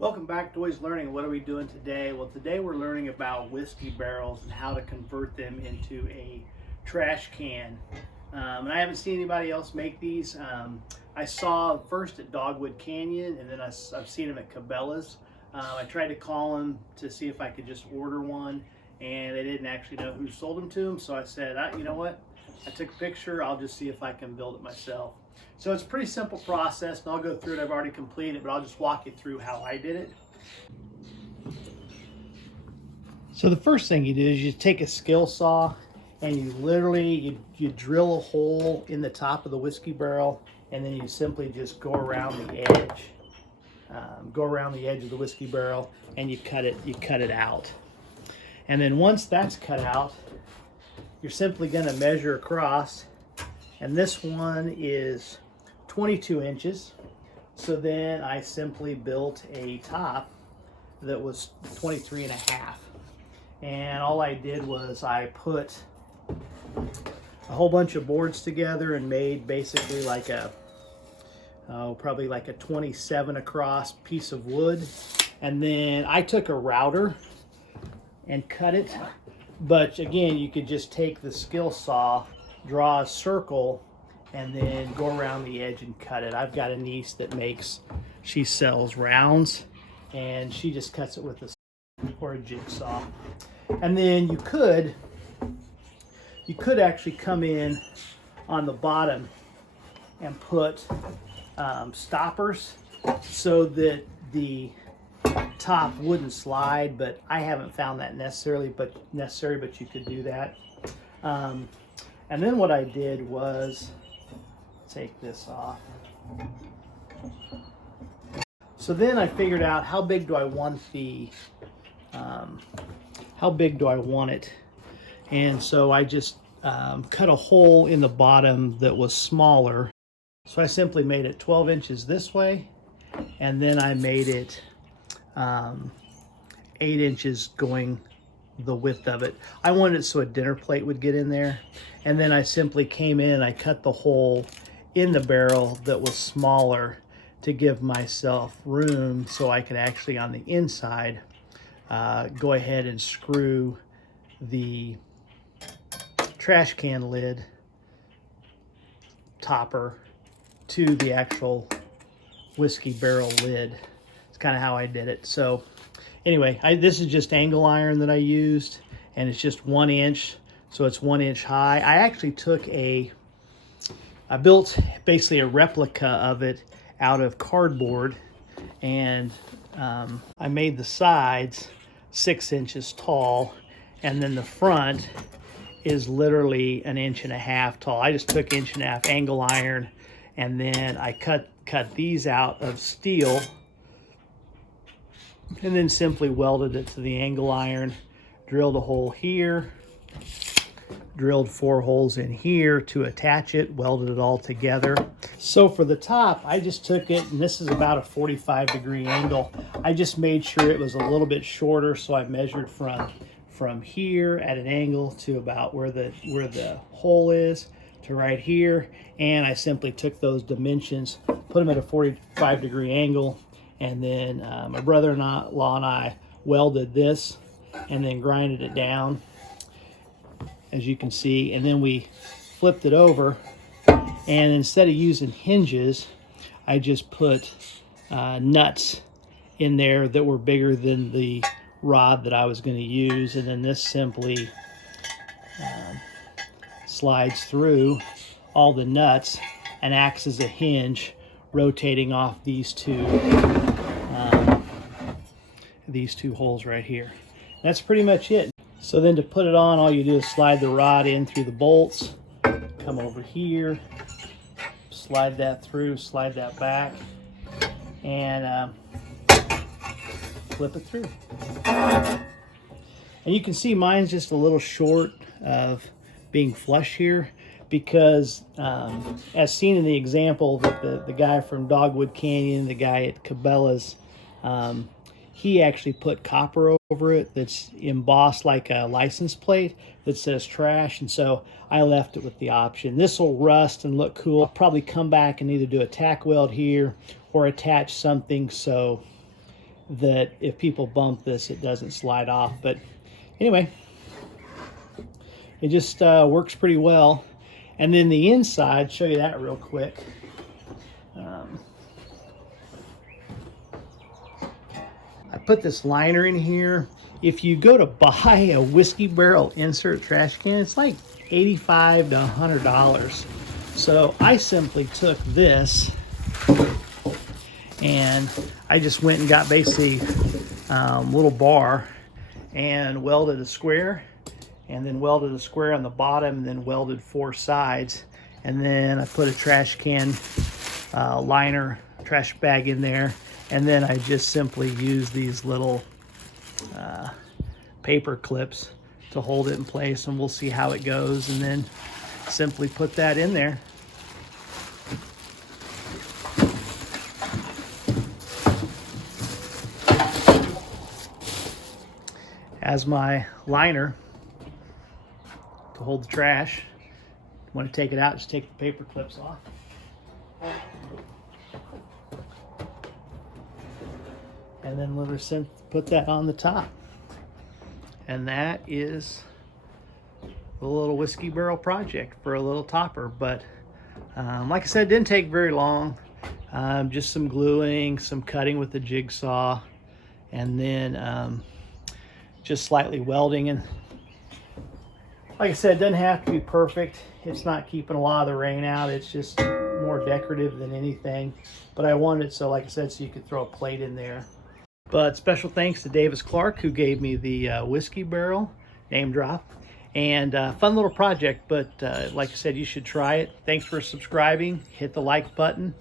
Welcome back to Always Learning. What are we doing today? Well, today we're learning about whiskey barrels and how to convert them into a trash can. And I haven't seen anybody else make these. I saw first at Dogwood Canyon, and then I've seen them at Cabela's. I tried to call them to see if I could just order one, and they didn't actually know who sold them to them. So I said, you know what? I took a picture. I'll just see if I can build it myself. So it's a pretty simple process, and I'll go through it. I've already completed it, but I'll just walk you through how I did it. So the first thing you do is you take a skill saw and you literally, you drill a hole in the top of the whiskey barrel, and then you simply just go around the edge. Go around the edge of the whiskey barrel and you cut it out. And then once that's cut out, you're simply going to measure across, and this one is 22 inches. So then I simply built a top that was 23 and a half. And all I did was I put a whole bunch of boards together and made basically like probably like a 27 across piece of wood. And then I took a router and cut it. But again, you could just take the skill saw, draw a circle, and then go around the edge and cut it. I've got a niece that she sells rounds, and she just cuts it with a jigsaw. And then you could actually come in on the bottom and put stoppers so that the top wouldn't slide, but I haven't found that necessary, but you could do that. And then what I did was take this off. So then I figured out how big do I want it, and so I just cut a hole in the bottom that was smaller. So I simply made it 12 inches this way, and then I made it 8 inches going the width of it. I wanted it so a dinner plate would get in there, and then I simply came in and I cut the hole in the barrel that was smaller to give myself room so I could actually on the inside go ahead and screw the trash can lid topper to the actual whiskey barrel lid. It's kind of how I did it. So anyway, this is just angle iron that I used, and it's just 1 inch, so it's 1 inch high. I actually I built basically a replica of it out of cardboard, and I made the sides 6 inches tall, and then the front is literally 1.5 inches tall. I just took 1.5 inch angle iron, and then I cut these out of steel, and then simply welded it to the angle iron, drilled a hole here, drilled 4 holes in here to attach it, welded it all together. So for the top, I just took it, and this is about a 45-degree angle. I just made sure it was a little bit shorter, so I measured from here at an angle to about where the hole is to right here, and I simply took those dimensions, put them at a 45-degree angle, and then my brother-in-law and I welded this and then grinded it down, as you can see, and then we flipped it over, and instead of using hinges, I just put nuts in there that were bigger than the rod that I was going to use, and then this simply slides through all the nuts and acts as a hinge, rotating off these two holes right here. That's pretty much it. So then to put it on, all you do is slide the rod in through the bolts, come over here, slide that through, slide that back, and flip it through. And you can see mine's just a little short of being flush here, because as seen in the example that the guy from Dogwood Canyon, the guy at Cabela's, he actually put copper over it that's embossed like a license plate that says trash, and so I left it with the option. This will rust and look cool. I'll probably come back and either do a tack weld here or attach something so that if people bump this, it doesn't slide off. But anyway, it just works pretty well. And then the inside, show you that real quick. I put this liner in here. If you go to buy a whiskey barrel insert trash can, it's like $85 to $100. So I simply took this and I just went and got basically a little bar and welded a square, and then welded a square on the bottom, and then welded 4 sides. And then I put a trash can liner, trash bag in there. And then I just simply use these little paper clips to hold it in place, and we'll see how it goes. And then simply put that in there. As my liner to hold the trash. Want to take it out, just take the paper clips off. And then we'll just put that on the top. And that is a little whiskey barrel project for a little topper. But like I said, it didn't take very long. Just some gluing, some cutting with the jigsaw, and then just slightly welding. And like I said, it doesn't have to be perfect. It's not keeping a lot of the rain out. It's just more decorative than anything. But I wanted it so, like I said, so you could throw a plate in there. But special thanks to Davis Clark, who gave me the whiskey barrel, name drop. And fun little project, but like I said, you should try it. Thanks for subscribing. Hit the like button.